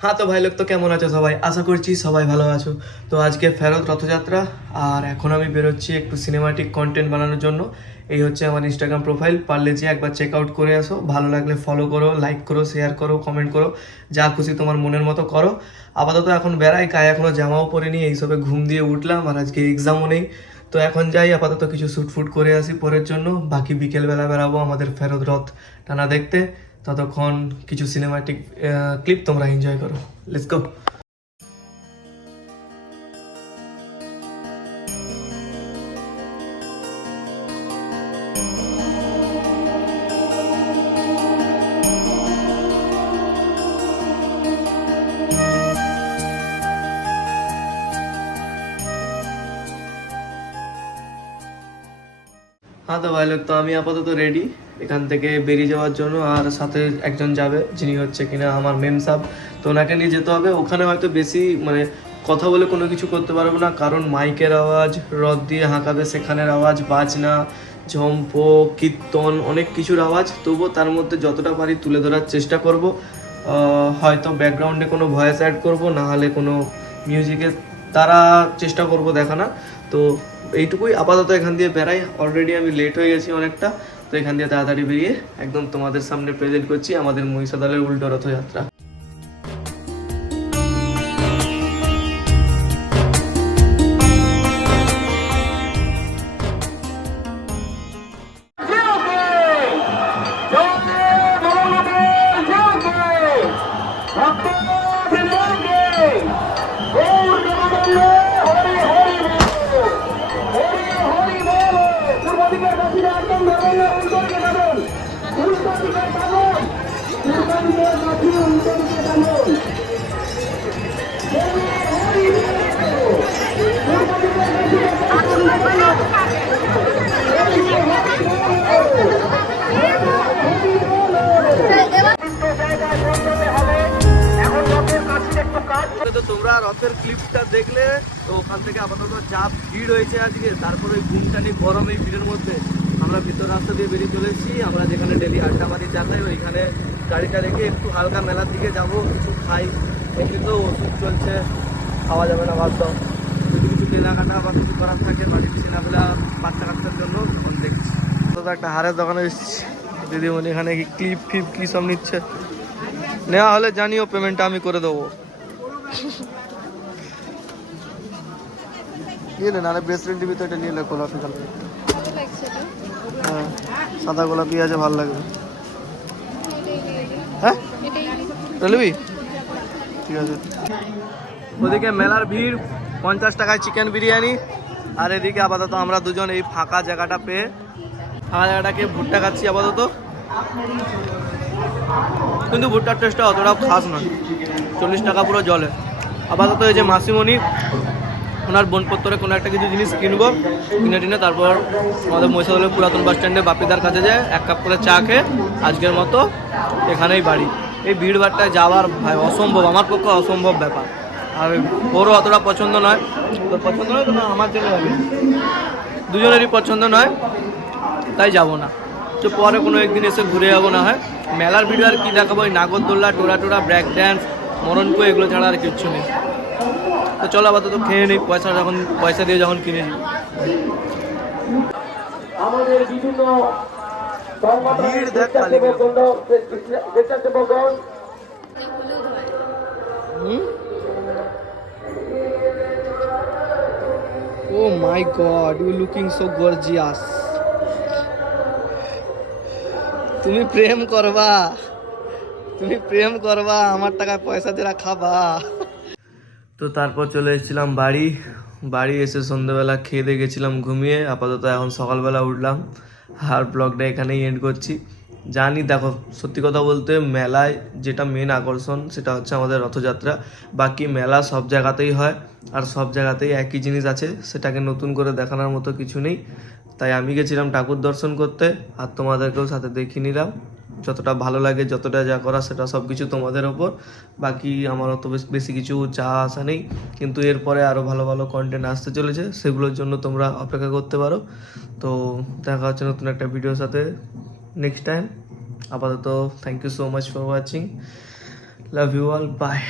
হ্যাঁ তো ভাই লোক তো কেমন আছো সবাই, আশা করছি সবাই ভালো আছো। তো আজকে ফেরত রথযাত্রা, আর এখন আমি বেরোচ্ছি একটু সিনেমাটিক কন্টেন্ট বানানোর জন্য। এই হচ্ছে আমার ইনস্টাগ্রাম প্রোফাইল, পারলে যে একবার চেক আউট করে আসো, ভালো লাগলে ফলো করো, লাইক করো, শেয়ার করো, কমেন্ট করো, যা খুশি তোমার মনের মতো করো। আপাতত এখন বেড়াই, গায়ে এখনো জামাও পরিনি, এইসবে ঘুম দিয়ে উঠলাম, আর আজকে এক্সামও নেই। তো এখন যাই আপাতত কিছু শ্যুট ফুট করে আসি পরের জন্য, বাকি বিকেলবেলা বেরাবো আমাদের ফেরত রথ টানা দেখতে। ততক্ষণ কিছু সিনেমাটিক ক্লিপ তোমরা এনজয় করো। Let's go. হ্যাঁ তো ভাই লোক, তো আমি আপাতত রেডি এখান থেকে বেরিয়ে যাওয়ার জন্য, আর সাথে একজন যাবে যিনি হচ্ছে কিনা আমার মেম সাহেব। তো ওনাকে নিয়ে যেতে হবে। ওখানে হয়তো বেশি মানে কথা বলে কোনো কিছু করতে পারবো না, কারণ মাইকের আওয়াজ, রথ দিয়ে হাঁকাবে সেখানের আওয়াজ, বাজনা, ঝম্প, কীর্তন, অনেক কিছুর আওয়াজ। তবুও তার মধ্যে যতটা পারি তুলে ধরার চেষ্টা করব। হয়তো ব্যাকগ্রাউন্ডে কোনো ভয়েস অ্যাড করব, না হলে কোনো মিউজিকের তারা চেষ্টা করব দেখানোর। তো এইটুকুই, আপাতত এখান দিয়ে বেরাই। অলরেডি আমি লেট হয়ে গেছি অনেকটা। তো এখান দিয়ে তাড়াতাড়ি বেরিয়ে একদম তোমাদের সামনে প্রেজেন্ট করছি আমাদের মহিষাদলের উল্টো রথযাত্রা। তো তোমরা রথের ক্লিপটা দেখলে, তো ওখান থেকে আপাতত যা ভিড় হয়েছে আজকে, তারপরে ওই ঘুমটানি গরম এই ভিড়ের মধ্যে আমরা ভিতর রাস্তা দিয়ে বেরিয়ে চলে এসেছি। আমরা যেখানে ডেলি আড্ডা মারি যাতাই, ওইখানে গাড়িটা রেখে একটু হালকা মেলার দিকে যাব, কিছু খাই। এমনি তো ওষুধ চলছে, খাওয়া যাবে না বাধ্য। যদি কিছু কেনাকাটা বা কিছু করার থাকে বাড়ির ছেলেবেলা বাচ্চা কাচ্চার জন্য, তখন দেখছি। তো একটা হারের দোকানে এসেছি, দিদিমণি এখানে কি ক্লিপ ফিপ কী সব নিচ্ছে। নেওয়া হলে জানিও, পেমেন্টটা আমি করে দেবো। নিয়ে না, ব্রেসলেট দিবি তো এটা নিয়ে নে, গোলাপি কালার। হ্যাঁ, সাদা গোলাপি আছে, ভালো লাগবে। হ্যাঁ নিবি, ঠিক আছে। ওদিকে মেলার ভিড়, 50 টাকায় চিকেন বিরিয়ানি। আর এদিকে আপাতত আমরা দুজন এই ফাঁকা জায়গাটা পেয়ে ফাঁকা জায়গাটাকে ভুট্টা খাচ্ছি আপাতত। কিন্তু ভুট্টার টেস্টটা অতটাও খাস নয়, 40 টাকা পুরো জলে। আপাতত এই যে মাসিমণি, ওনার বোনপত্তরে কোনো একটা কিছু জিনিস কিনবো, কিনে টিনে তারপর আমাদের মহিষাদলের পুরাতন বাস স্ট্যান্ডে বাপিদার কাছে যায়, 1 কাপ করে চা খেয়ে আজকের মতো এখানেই বাড়ি। এই ভিড় ভাড়টায় যাওয়ার ভাই অসম্ভব, আমার পক্ষে অসম্ভব ব্যাপার। আর ওরও অতটা পছন্দ নয়, তোর পছন্দ নয় তো না, আমার জন্য হবে, দুজনেরই পছন্দ নয়, তাই যাব না। তো পরে কোনো একদিন এসে ঘুরে যাবো না হয়। মেলার ভিডিও আর কি দেখাবো, ওই নাগরদোল্লা, টোরা টোরা, ব্রেক ড্যান্স, মরণকো, এগুলো ছাড়া আর কিচ্ছু নেই। তো চলো আপাতত খেয়ে নিই, পয়সা দিয়ে যখন কিনেছি। আমাদের বিভিন্ন ভিড় দেখ খালি। Oh my God, you looking so gorgeous. তুমি প্রেম করবা, তুমি প্রেম করবা, আমার টাকায় পয়সা দিয়ে খাবা। তো তারপর চলে এসেছিলাম বাড়ি এসে সন্ধ্যেবেলা খেয়ে দিয়ে গেছিলাম ঘুমিয়ে। আপাতত এখন সকালবেলা উঠলাম, আর ব্লগটা এখানেই এন্ড করছি। জানি দেখো, সত্যি কথা বলতে মেলায় যেটা মেন আকর্ষণ সেটা হচ্ছে আমাদের রথযাত্রা। বাকি মেলা সব জায়গাতেই হয়, আর সব জায়গাতেই একই জিনিস আছে, সেটাকে নতুন করে দেখানোর মতো কিছু নেই। তাই আমি গেছিলাম ঠাকুর দর্শন করতে, আর তোমাদেরকেও সাথে দেখিয়ে নিলাম। যতটা ভালো লাগে, যতটা যা করা, সেটা সব কিছু তোমাদের ওপর। বাকি আমার অত বেশি কিছু চা আসা নেই, কিন্তু এরপরে আরও ভালো ভালো কন্টেন্ট আসতে চলেছে, সেগুলোর জন্য তোমরা অপেক্ষা করতে পারো। তো দেখা হচ্ছে নতুন একটা ভিডিওর সাথে নেক্সট টাইম। আপাতত thank you so much for watching. Love you all, by.